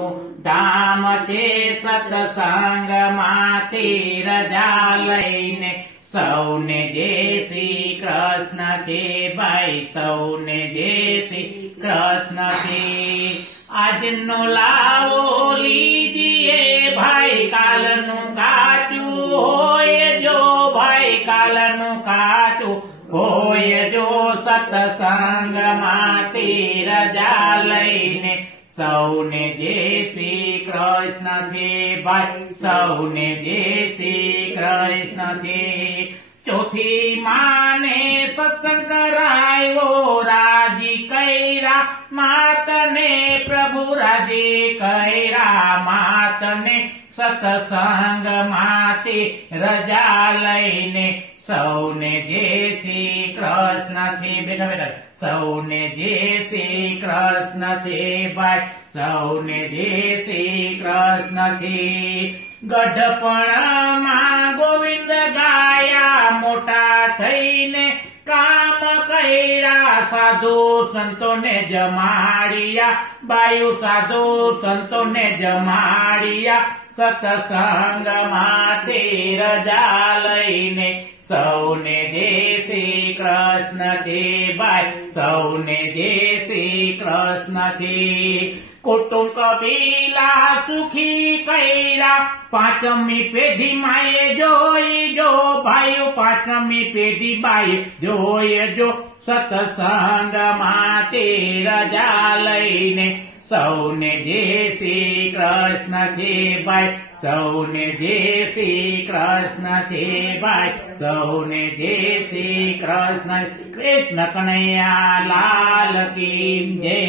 મોટું ધામ છે સત્સંગમાંથી રજા લઈને સૌને જય શ્રી કૃષ્ણ છે ભાઈ, સૌને જય શ્રી કૃષ્ણ છે। આજનો લાવો લીજીએ ભાઈ, કાલનું કાચું હોય જો ભાઈ, કાલનું કાચું હોય જો। સત્સંગમાંથી રજા લઈને સૌને જય શ્રી કૃષ્ણ છે ભાઈ, સૌને જય શ્રી કૃષ્ણ છે। ચોથી માને સત્સંગ કરાયો રાજી કર્યા, માતને પ્રભુ રાજી કર્યા, માતને સત્સંગમાંથી રજા લઈને સૌને જય શ્રી કૃષ્ણ છે। બેઠા બેઠા સૌને જય શ્રી કૃષ્ણ છે ભાઈ, સૌને જય શ્રી કૃષ્ણ છે। ગઢપણમાં ગોવિંદ ગાયા, મોટા થઈને કામ કર્યા, સાધુ સંતોને જમાડિયા, બાયુ સાધુ સંતોને જમાડિયા, સત્સંગમાંથી રજા લઈને સૌને જય શ્રી કૃષ્ણ છે ભાઈ, સૌને જય શ્રી કૃષ્ણ છે। કુટુંબ કબીલા સુખી કર્યા, પાંચમી પેઢી માએ જોઈ જો ભાઈઓ, પાંચમી પેઢી બાએ જોઈ જો, સત્સંગમાંથી રજા લઈને સૌને જય શ્રી કૃષ્ણ છે ભાઈ, સૌને જય શ્રી કૃષ્ણ છે ભાઈ, સૌને જય શ્રી કૃષ્ણ। કૃષ્ણ કનૈયા લાલ કી જય।